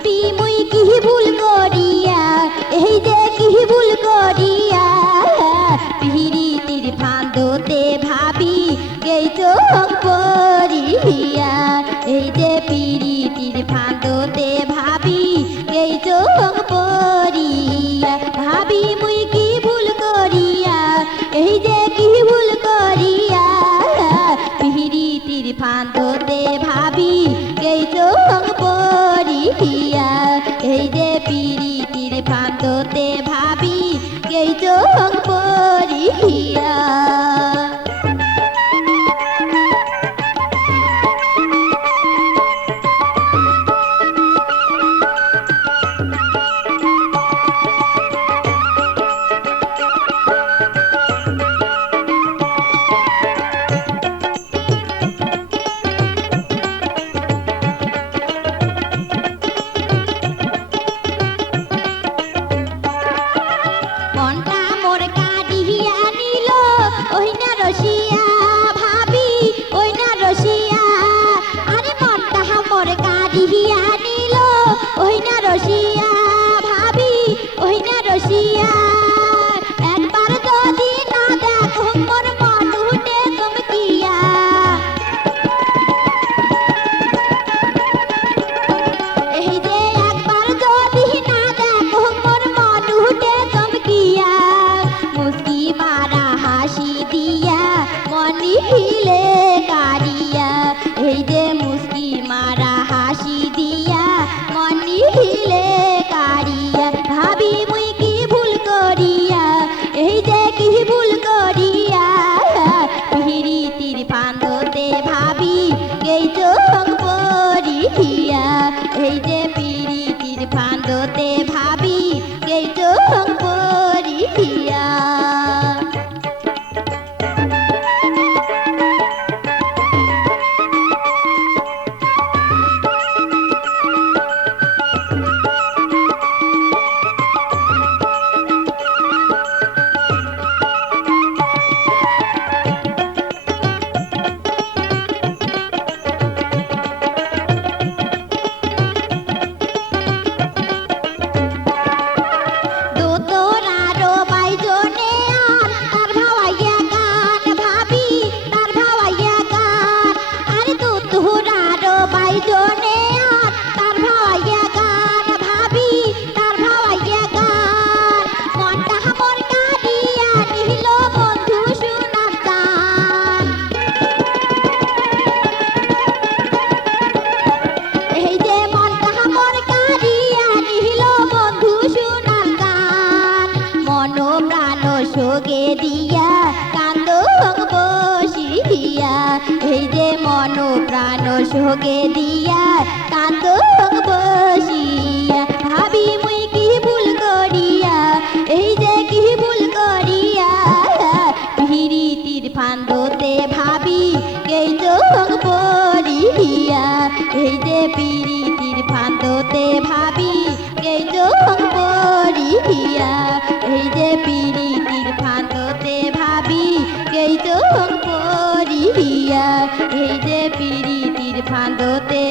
ভাবি মুই কি ভুল করিয়া, এই যে কি ভুল করিয়া পিরিতির ফান্দতে ভাবি গেইছো পরিয়া, এই যে পিরিতির ফান্দতে ভাবি গেইছো পরিয়া। ভাবি মুই কি ভুল করিয়া, এই যে কি ভুল করিয়া পিরিতির ফান্দতে ভাবি গেইছো পরিয়া, এই যে পিরিতির ফান্দতে ভাবি গেইছো পরিয়া। মনটা মোর কাঁদিয়া নিল ওই না রসিয়া, ভাবি ওই না রসিয়া, আরে মনটা মোর কাঁদিয়া নিল ওই না রসিয়া, ভাবি ওই না রসিয়া। একবার যদি না দেখো মোর মন উঠে চমকিয়া, এই যে একবার যদি না দেখো মোর মন উঠে চমকিয়া, মুস্কি মারা হাসি দিয়া মনি হিলে কারিয়া, এই যে মুস্কি মারা হাসি দিয়া মনি হিলে কারিয়া। ভাবি মুই কি ভুল করিয়া, এই যে কি ভুল করিয়া পিরিতির ফান্দতে ভাবি গেইছো পরিয়া, এই যে পিরিতির ফান্দতে ভাবি গেইছো পরিয়া। দোতরারো বাইজনে আর তার ভাওয়াইয়া গান, ভাবি তার ভাওয়াইয়া গান, আরে দোতরারো বাইজনে আর তার ভাওয়াইয়া গান, ভাবি তার ভাওয়াইয়া গান। মনটা মোর কাঁদিয়া নিল বন্ধু সোনার গান, এই যে মনটা মোর কাঁদিয়া নিল বন্ধু সোনার গান। মন প্রাণ সোগে দিয়া কান্দ বসিয়া, এই যে মন প্রাণ সোগে দিয়া কান্দ বসিয়া। ভাবি মুই কি ভুল করিয়া, এই যে কি ভুল করিয়া পিরিতির ফান্দতে ভাবি গেইছো পরিয়া, এই যে পিরিতির ফান্দতে ভাবি গেইছো পরিয়া, এই যে পিরিতির ফান্দতে ভাবি গেইছো পরিয়া, এই যে পিরিতির ফান্দতে